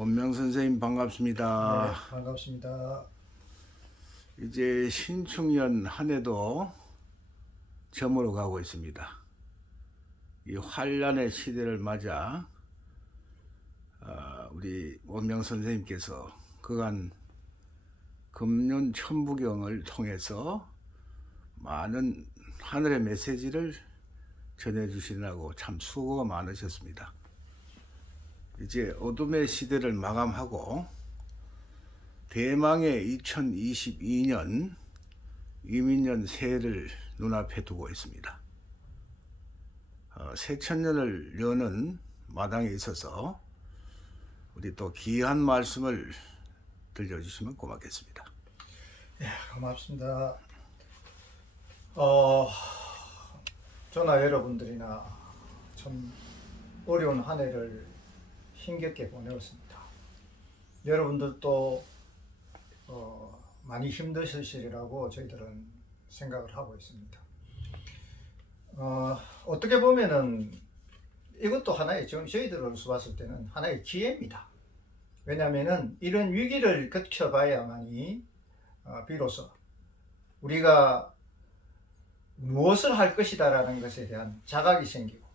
원명 선생님 반갑습니다. 네, 반갑습니다. 이제 신축년 한 해도 저물어 가고 있습니다. 이 환란의 시대를 맞아 우리 원명 선생님께서 그간 금년 천부경을 통해서 많은 하늘의 메시지를 전해주시느라고 참 수고가 많으셨습니다. 이제 어둠의 시대를 마감하고 대망의 2022년 이민년 새해를 눈앞에 두고 있습니다. 새천년을 여는 마당에 있어서 우리 또 귀한 말씀을 들려주시면 고맙겠습니다. 예, 고맙습니다. 저나 여러분들이나 참 어려운 한 해를 힘겹게 보내었습니다. 여러분들도 많이 힘드실시리라고 저희들은 생각을 하고 있습니다. 어떻게 보면은 이것도 하나의 저희들로서 봤을 때는 하나의 기회입니다. 왜냐하면은 이런 위기를 거쳐봐야만이 비로소 우리가 무엇을 할 것이다라는 것에 대한 자각이 생기고,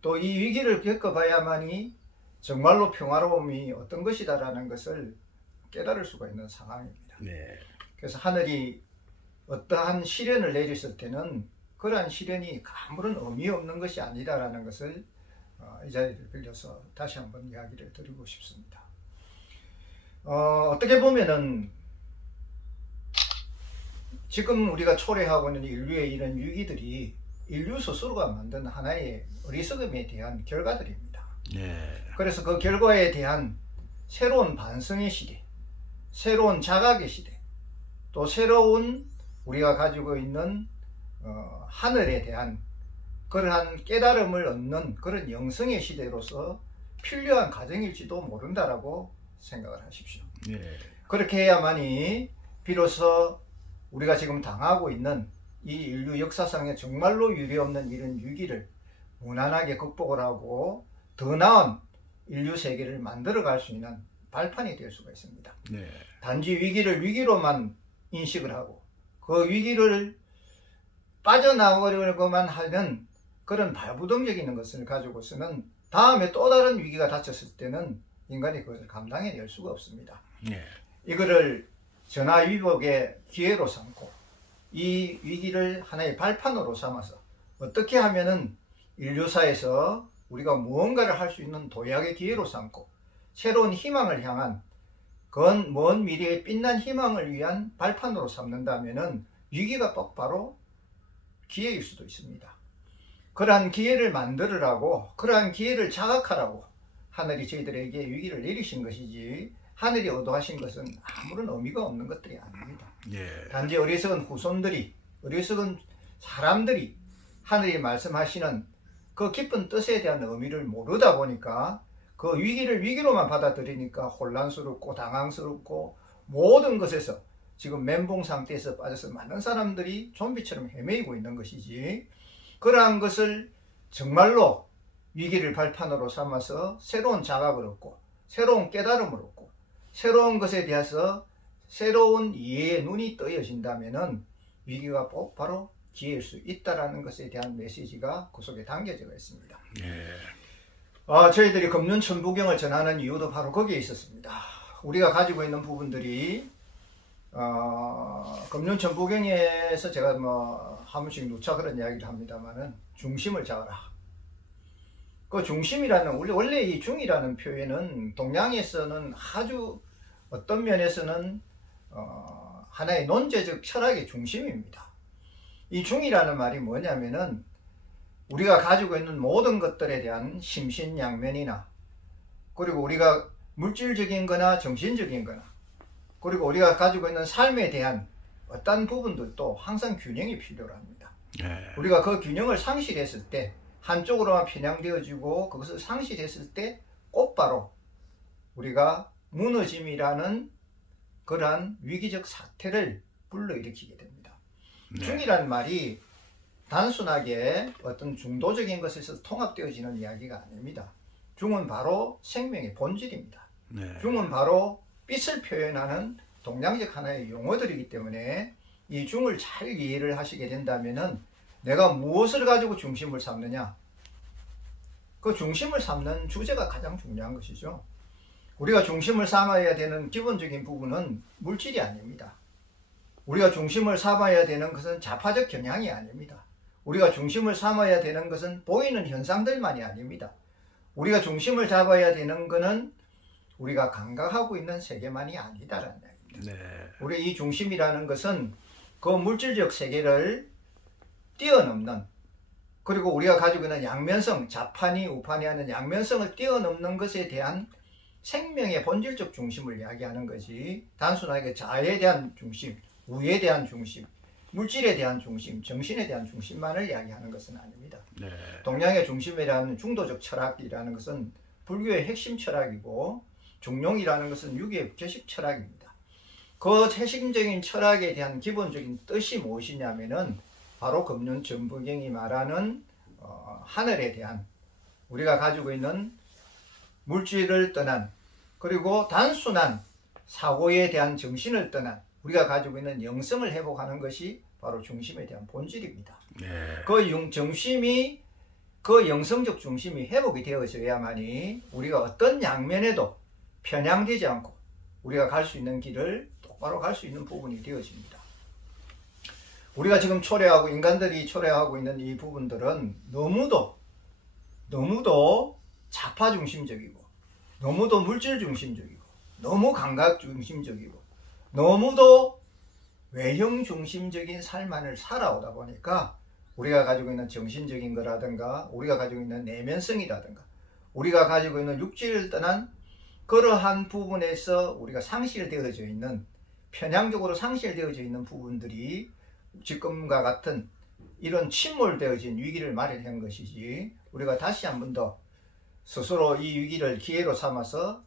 또 이 위기를 겪어봐야만이 정말로 평화로움이 어떤 것이다라는 것을 깨달을 수가 있는 상황입니다. 네. 그래서 하늘이 어떠한 시련을 내렸을 때는 그러한 시련이 아무런 의미 없는 것이 아니다라는 것을 이 자리를 빌려서 다시 한번 이야기를 드리고 싶습니다. 어떻게 보면은 지금 우리가 초래하고 있는 인류의 이런 위기들이 인류 스스로가 만든 하나의 어리석음에 대한 결과들입니다. 네. 그래서 그 결과에 대한 새로운 반성의 시대, 새로운 자각의 시대, 또 새로운 우리가 가지고 있는 하늘에 대한 그러한 깨달음을 얻는 그런 영성의 시대로서 필요한 과정일지도 모른다라고 생각을 하십시오. 네. 그렇게 해야만이 비로소 우리가 지금 당하고 있는 이 인류 역사상에 정말로 유례없는 이런 위기를 무난하게 극복을 하고 더 나은 인류 세계를 만들어갈 수 있는 발판이 될 수가 있습니다. 네. 단지 위기를 위기로만 인식을 하고 그 위기를 빠져나오려고만 하는 그런 발부동적인 것을 가지고서는 다음에 또 다른 위기가 닥쳤을 때는 인간이 그것을 감당해낼 수가 없습니다. 네. 이거를 전화위복의 기회로 삼고 이 위기를 하나의 발판으로 삼아서 어떻게 하면은 인류사에서 우리가 무언가를 할 수 있는 도약의 기회로 삼고 새로운 희망을 향한 먼 미래의 빛난 희망을 위한 발판으로 삼는다면은 위기가 바로 기회일 수도 있습니다. 그러한 기회를 만들으라고, 그러한 기회를 자각하라고 하늘이 저희들에게 위기를 내리신 것이지, 하늘이 의도하신 것은 아무런 의미가 없는 것들이 아닙니다. 네. 단지 어리석은 후손들이, 어리석은 사람들이 하늘이 말씀하시는 그 깊은 뜻에 대한 의미를 모르다 보니까 그 위기를 위기로만 받아들이니까 혼란스럽고 당황스럽고 모든 것에서 지금 멘붕 상태에서 빠져서 많은 사람들이 좀비처럼 헤매이고 있는 것이지, 그러한 것을 정말로 위기를 발판으로 삼아서 새로운 자각을 얻고 새로운 깨달음을 얻고 새로운 것에 대해서 새로운 이해의 눈이 떠여진다면은 위기가 바로 기회일 수 있다라는 것에 대한 메시지가 그 속에 담겨져 있습니다. 네. 저희들이 금년 천부경을 전하는 이유도 바로 거기에 있었습니다. 우리가 가지고 있는 부분들이 금년 천부경에서 제가 한 번씩 누차 그런 이야기를 합니다만은 중심을 잡아라. 그 중심이라는, 원래 이 중이라는 표현은 동양에서는 아주 어떤 면에서는 하나의 논제적 철학의 중심입니다. 이 중이라는 말이 뭐냐면은 우리가 가지고 있는 모든 것들에 대한 심신양면이나, 그리고 우리가 물질적인 거나 정신적인 거나, 그리고 우리가 가지고 있는 삶에 대한 어떤 부분들도 항상 균형이 필요합니다. 네. 우리가 그 균형을 상실했을 때, 한쪽으로만 편향되어지고 그것을 상실했을 때 곧바로 우리가 무너짐이라는 그러한 위기적 사태를 불러일으키게 됩니다. 네. 중이라는 말이 단순하게 어떤 중도적인 것에서 통합되어지는 이야기가 아닙니다. 중은 바로 생명의 본질입니다. 네. 중은 바로 빛을 표현하는 동양적 하나의 용어들이기 때문에 이 중을 잘 이해를 하시게 된다면은 내가 무엇을 가지고 중심을 삼느냐, 그 중심을 삼는 주제가 가장 중요한 것이죠. 우리가 중심을 삼아야 되는 기본적인 부분은 물질이 아닙니다. 우리가 중심을 삼아야 되는 것은 좌파적 경향이 아닙니다. 우리가 중심을 삼아야 되는 것은 보이는 현상들만이 아닙니다. 우리가 중심을 잡아야 되는 것은 우리가 감각하고 있는 세계만이 아니다라는 얘기입니다. 네. 우리 이 중심이라는 것은 그 물질적 세계를 뛰어넘는, 그리고 우리가 가지고 있는 양면성, 좌판이 우판이 하는 양면성을 뛰어넘는 것에 대한 생명의 본질적 중심을 이야기하는 것이 단순하게 자에 대한 중심, 우에 대한 중심, 물질에 대한 중심, 정신에 대한 중심만을 이야기하는 것은 아닙니다. 네. 동양의 중심이라는 중도적 철학이라는 것은 불교의 핵심 철학이고, 중용이라는 것은 유교의 개식 철학입니다. 그 핵심적인 철학에 대한 기본적인 뜻이 무엇이냐면은 바로 금륜전부경이 말하는 하늘에 대한, 우리가 가지고 있는 물질을 떠난, 그리고 단순한 사고에 대한 정신을 떠난 우리가 가지고 있는 영성을 회복하는 것이 바로 중심에 대한 본질입니다. 네. 그 정심이, 그 영성적 중심이 회복이 되어져야만이 우리가 어떤 양면에도 편향되지 않고 우리가 갈 수 있는 길을 똑바로 갈 수 있는 부분이 되어집니다. 우리가 지금 초래하고, 인간들이 초래하고 있는 이 부분들은 너무도 자파 중심적이고, 너무도 물질 중심적이고, 너무 감각 중심적이고, 너무도 외형 중심적인 삶만을 살아오다 보니까 우리가 가지고 있는 정신적인 거라든가, 우리가 가지고 있는 내면성이라든가, 우리가 가지고 있는 육질을 떠난 그러한 부분에서 우리가 상실되어져 있는, 편향적으로 상실되어져 있는 부분들이 지금과 같은 이런 침몰되어진 위기를 마련한 것이지, 우리가 다시 한 번 더 스스로 이 위기를 기회로 삼아서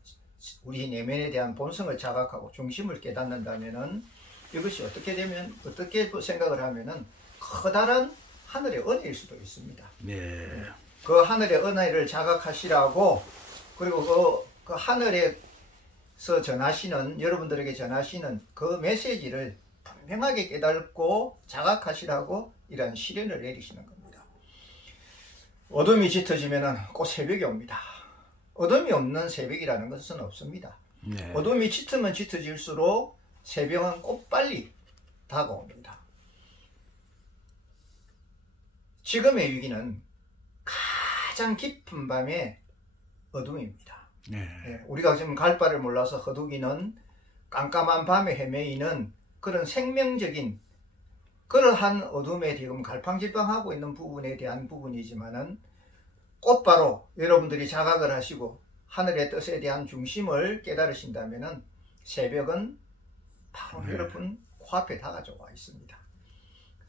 우리 내면에 대한 본성을 자각하고 중심을 깨닫는다면은 이것이 어떻게 생각을 하면은 커다란 하늘의 은혜일 수도 있습니다. 네. 그 하늘의 은혜를 자각하시라고, 그리고 그 하늘에서 전하시는, 여러분들에게 전하시는 그 메시지를 분명하게 깨닫고 자각하시라고 이러한 시련을 내리시는 겁니다. 어둠이 짙어지면 곧 새벽이 옵니다. 어둠이 없는 새벽이라는 것은 없습니다. 네. 어둠이 짙으면 짙어질수록 새벽은 꼭 빨리 다가옵니다. 지금의 위기는 가장 깊은 밤의 어둠입니다. 네. 우리가 지금 갈 바를 몰라서 허둥이는, 깜깜한 밤에 헤매이는 그런 생명적인 그러한 어둠에 지금 갈팡질팡하고 있는 부분에 대한 부분이지만은, 곧바로 여러분들이 자각을 하시고 하늘의 뜻에 대한 중심을 깨달으신다면은 새벽은 바로 여러분 코앞에 다가와 있습니다.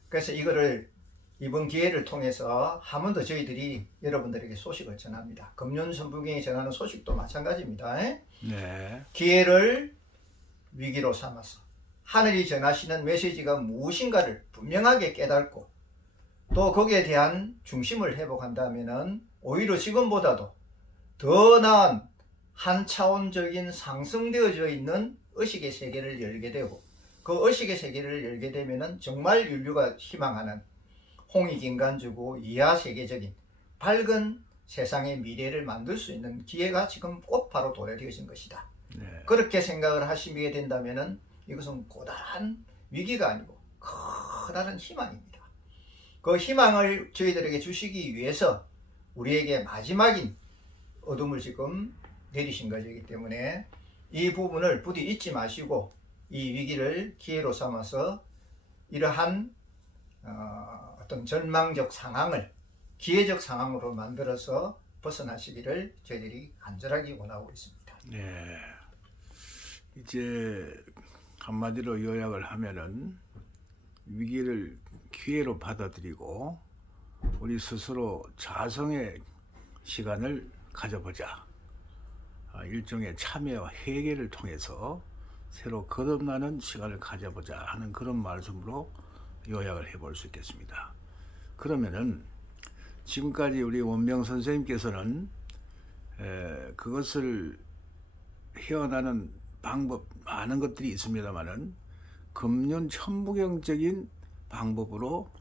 그래서 이거를 이번 기회를 통해서 한 번 더 저희들이 여러분들에게 소식을 전합니다. 금륜전부경이 전하는 소식도 마찬가지입니다. 네. 기회를 위기로 삼아서 하늘이 전하시는 메시지가 무엇인가를 분명하게 깨닫고 또 거기에 대한 중심을 회복한다면은 오히려 지금보다도 더 나은 한 차원적인 상승되어져 있는 의식의 세계를 열게 되고, 그 의식의 세계를 열게 되면은 정말 인류가 희망하는 홍익인간주고 이하세계적인 밝은 세상의 미래를 만들 수 있는 기회가 지금 꼭 바로 도래되어진 것이다. 네. 그렇게 생각을 하시게 된다면은 이것은 고단한 위기가 아니고 커다란 희망입니다. 그 희망을 저희들에게 주시기 위해서 우리에게 마지막인 어둠을 지금 내리신 것이기 때문에 이 부분을 부디 잊지 마시고 이 위기를 기회로 삼아서 이러한 어떤 절망적 상황을 기회적 상황으로 만들어서 벗어나시기를 저희들이 간절하게 원하고 있습니다. 네. 이제 한마디로 요약을 하면은 위기를 기회로 받아들이고 우리 스스로 자성의 시간을 가져보자. 일종의 참회와 회개를 통해서 새로 거듭나는 시간을 가져보자 하는 그런 말씀으로 요약을 해볼 수 있겠습니다. 그러면은 지금까지 우리 원명 선생님께서는 그것을 헤어나는 방법 많은 것들이 있습니다만은 금륜천부경적인 방법으로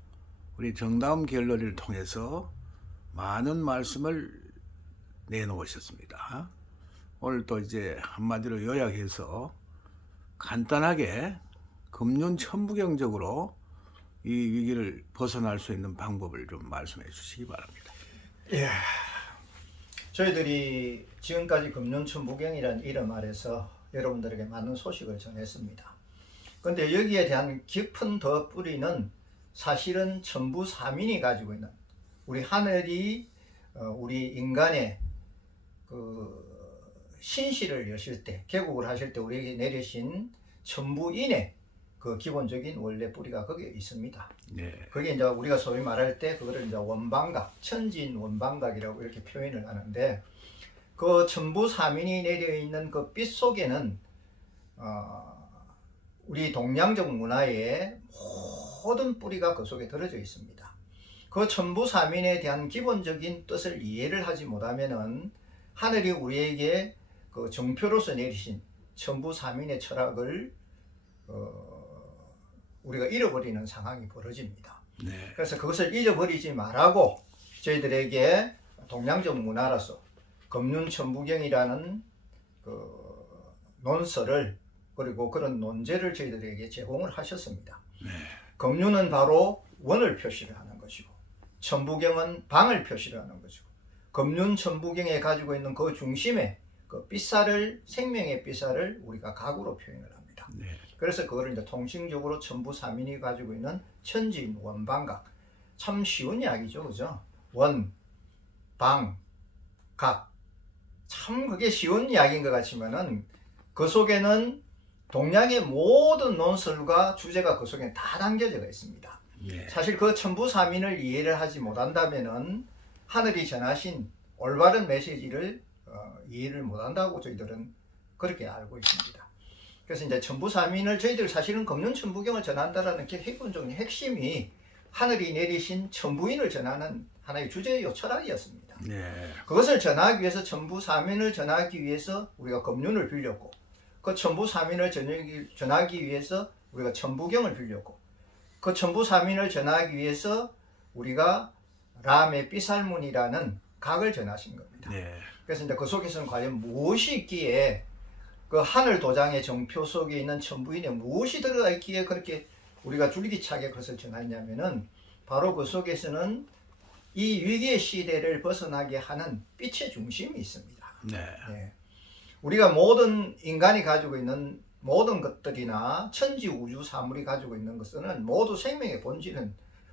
우리 정다운 갤러리를 통해서 많은 말씀을 내놓으셨습니다. 오늘 또 이제 한마디로 요약해서 간단하게 금륜천부경적으로 이 위기를 벗어날 수 있는 방법을 좀 말씀해 주시기 바랍니다. 예. 저희들이 지금까지 금륜천부경이라는 이름 아래서 여러분들에게 많은 소식을 전했습니다. 그런데 여기에 대한 깊은 더 뿌리는 사실은 천부사민이 가지고 있는 우리 하늘이 우리 인간의 그 신실을 여실 때, 개국을 하실 때 우리에게 내리신 천부인의 그 기본적인 원래 뿌리가 거기에 있습니다. 네. 그게 이제 우리가 소위 말할 때 그거를 이제 원방각, 천진 원방각이라고 이렇게 표현을 하는데, 그 천부사민이 내려 있는 그 빛 속에는 우리 동양적 문화의 모든 뿌리가 그 속에 들어져 있습니다. 그 천부사민에 대한 기본적인 뜻을 이해를 하지 못하면은 하늘이 우리에게 그 정표로서 내리신 천부사민의 철학을 우리가 잃어버리는 상황이 벌어집니다. 네. 그래서 그것을 잊어버리지 말라고 저희들에게 동양적 문화로서 금륜천부경이라는 그 논설을, 그리고 그런 논제를 저희들에게 제공을 하셨습니다. 네. 금륜은 바로 원을 표시를 하는 것이고, 천부경은 방을 표시를 하는 것이고, 금륜천부경에 가지고 있는 그 중심에 그 빛살을, 생명의 빛살을 우리가 각으로 표현을 합니다. 네. 그래서 그거를 이제 통칭적으로 천부사민이 가지고 있는 천진 원방각, 참 쉬운 이야기죠, 그죠? 원, 방, 각, 참 그게 쉬운 이야기인 것 같지만은 그 속에는 동양의 모든 논설과 주제가 그 속에 다 담겨져 있습니다. 네. 사실 그 천부사민을 이해를 하지 못한다면은 하늘이 전하신 올바른 메시지를 이해를 못한다고 저희들은 그렇게 알고 있습니다. 그래서 이제 천부사민을 저희들 사실은 금륜천부경을 전한다라는 게 기본적인 핵심이 하늘이 내리신 천부인을 전하는 하나의 주제요 철학이었습니다. 네. 그것을 전하기 위해서 천부사민을 전하기 위해서 우리가 금륜을 빌렸고, 그 천부사민을 전하기 위해서 우리가 천부경을 빌렸고, 그 천부사민을 전하기 위해서 우리가 람의 삐살문이라는 각을 전하신 겁니다. 네. 그래서 이제 그 속에서는 과연 무엇이 있기에, 그 하늘 도장의 정표 속에 있는 천부인에 무엇이 들어가 있기에 그렇게 우리가 줄기차게 그것을 전했냐면은, 바로 그 속에서는 이 위기의 시대를 벗어나게 하는 빛의 중심이 있습니다. 네. 네. 우리가 모든 인간이 가지고 있는 모든 것들이나 천지 우주 사물이 가지고 있는 것은 모두 생명의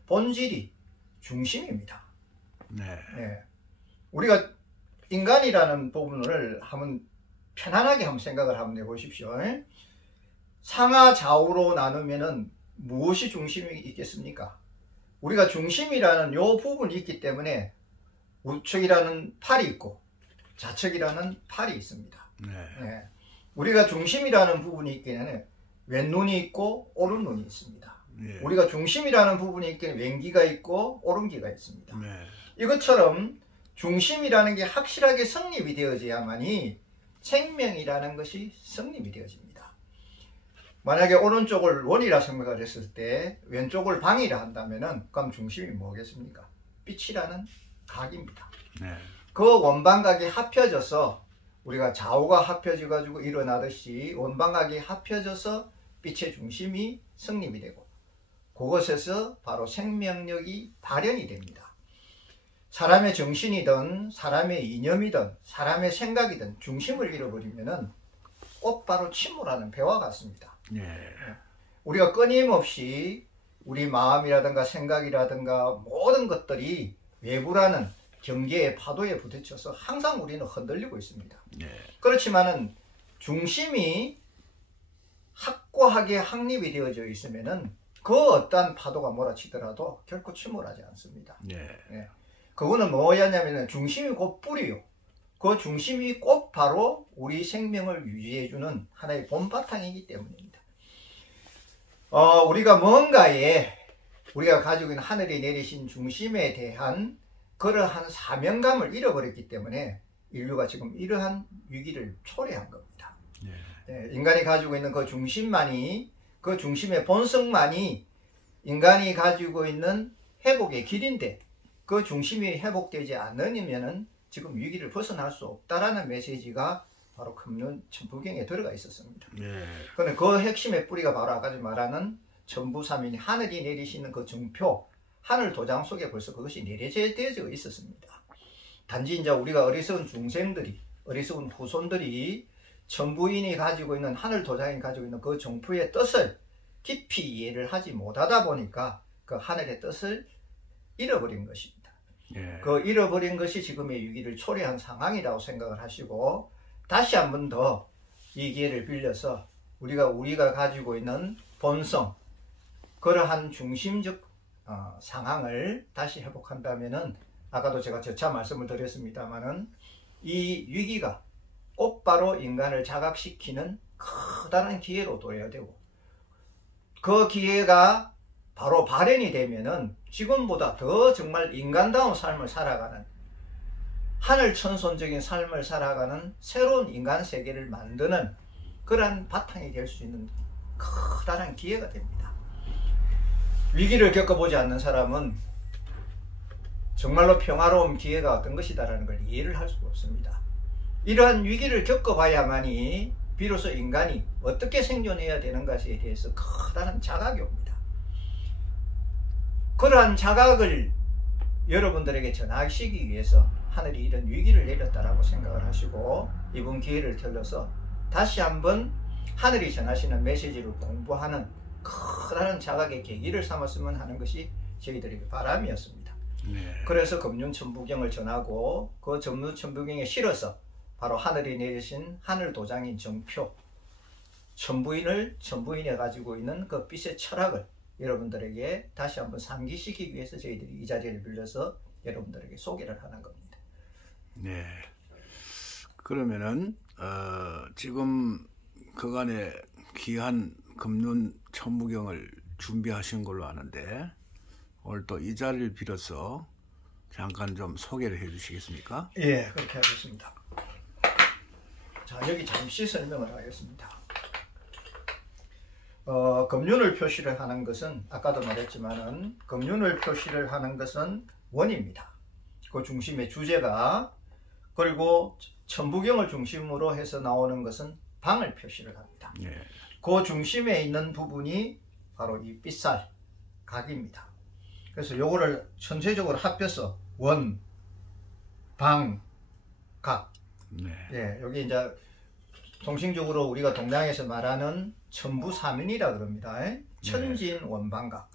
본질이 중심입니다. 네. 네. 우리가 인간이라는 부분을 한번 편안하게 한번 생각을 한번 해보십시오. 상하 좌우로 나누면은 무엇이 중심이 있겠습니까? 우리가 중심이라는 요 부분이 있기 때문에 우측이라는 팔이 있고 좌측이라는 팔이 있습니다. 네. 네. 우리가 중심이라는 부분이 있기에는 왼눈이 있고 오른눈이 있습니다. 네. 우리가 중심이라는 부분이 있기에는 왼귀가 있고 오른귀가 있습니다. 네. 이것처럼 중심이라는 게 확실하게 성립이 되어져야만이 생명이라는 것이 성립이 되어집니다. 만약에 오른쪽을 원이라 생각을 했을 때 왼쪽을 방이라 한다면은 그럼 중심이 뭐겠습니까? 빛이라는 각입니다. 네. 그 원방각이 합혀져서 우리가 좌우가 합혀져 가지고 일어나듯이 원방각이 합혀져서 빛의 중심이 성립이 되고, 그것에서 바로 생명력이 발현이 됩니다. 사람의 정신이든 사람의 이념이든 사람의 생각이든 중심을 잃어버리면은 곧바로 침몰하는 배와 같습니다. 네. 우리가 끊임없이 우리 마음이라든가 생각이라든가 모든 것들이 외부라는 경계의 파도에 부딪혀서 항상 우리는 흔들리고 있습니다. 네. 그렇지만은 중심이 확고하게 확립이 되어져 있으면은 그 어떠한 파도가 몰아치더라도 결코 침몰하지 않습니다. 네. 예. 그거는 뭐였냐면은 중심이 곧 뿌리요. 그 중심이 꼭 바로 우리 생명을 유지해주는 하나의 본바탕이기 때문입니다. 우리가 뭔가에 우리가 가지고 있는 하늘이 내리신 중심에 대한 그러한 사명감을 잃어버렸기 때문에 인류가 지금 이러한 위기를 초래한 겁니다. 예, 인간이 가지고 있는 그 중심만이, 그 중심의 본성만이 인간이 가지고 있는 회복의 길인데, 그 중심이 회복되지 않으면은 지금 위기를 벗어날 수 없다라는 메시지가 바로 금륜 천부경에 들어가 있었습니다. 그런데 그 핵심의 뿌리가 바로 아까 말하는 천부삼인이 하늘이 내리시는 그 정표, 하늘 도장 속에 벌써 그것이 내려져 있었습니다. 단지 이제 우리가 어리석은 중생들이, 어리석은 후손들이 천부인이 가지고 있는, 하늘 도장이 가지고 있는 그 정표의 뜻을 깊이 이해를 하지 못하다 보니까 그 하늘의 뜻을 잃어버린 것입니다. 그 잃어버린 것이 지금의 위기를 초래한 상황이라고 생각을 하시고, 다시 한 번 더 이 기회를 빌려서 우리가 가지고 있는 본성, 그러한 중심적 상황을 다시 회복한다면은, 아까도 제가 저차 말씀을 드렸습니다만은, 이 위기가 곧바로 인간을 자각시키는 커다란 기회로 둬야 되고, 그 기회가 바로 발현이 되면은 지금보다 더 정말 인간다운 삶을 살아가는, 하늘천손적인 삶을 살아가는 새로운 인간 세계를 만드는 그러한 바탕이 될 수 있는 커다란 기회가 됩니다. 위기를 겪어보지 않는 사람은 정말로 평화로운 기회가 어떤 것이다라는 걸 이해를 할 수가 없습니다. 이러한 위기를 겪어봐야만이 비로소 인간이 어떻게 생존해야 되는 것에 대해서 커다란 자각이 옵니다. 그러한 자각을 여러분들에게 전하시기 위해서 하늘이 이런 위기를 내렸다라고 생각을 하시고, 이번 기회를 들러서 다시 한번 하늘이 전하시는 메시지를 공부하는 커다란 자각의 계기를 삼았으면 하는 것이 저희들에게 바람이었습니다. 그래서 금륜천부경을 전하고, 그 금륜천부경에 실어서 바로 하늘이 내리신 하늘 도장인 정표, 천부인에 가지고 있는 그 빛의 철학을 여러분들에게 다시 한번 상기시키기 위해서 저희들이 이 자리를 빌려서 여러분들에게 소개를 하는 겁니다. 네. 그러면은 지금 그간에 귀한 금륜 천부경을 준비하신 걸로 아는데, 오늘 또 이 자리를 빌어서 잠깐 좀 소개를 해 주시겠습니까? 예, 그렇게 하겠습니다. 자, 여기 잠시 설명을 하겠습니다. 금륜을 표시를 하는 것은, 아까도 말했지만은 금륜을 표시를 하는 것은 원입니다. 그 중심의 주제가, 그리고 천부경을 중심으로 해서 나오는 것은 방을 표시를 합니다. 그 중심에 있는 부분이 바로 이 빗살, 각입니다. 그래서 요거를 전체적으로 합해서 원, 방, 각. 예, 여기 이제 통칭적으로 우리가 동양에서 말하는 천부삼인이라 그럽니다. 천진, 원방각.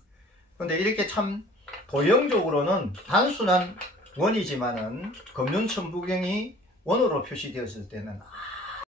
근데 이렇게 참 도형적으로는 단순한 원이지만은 금륜천부경이 원으로 표시되었을 때는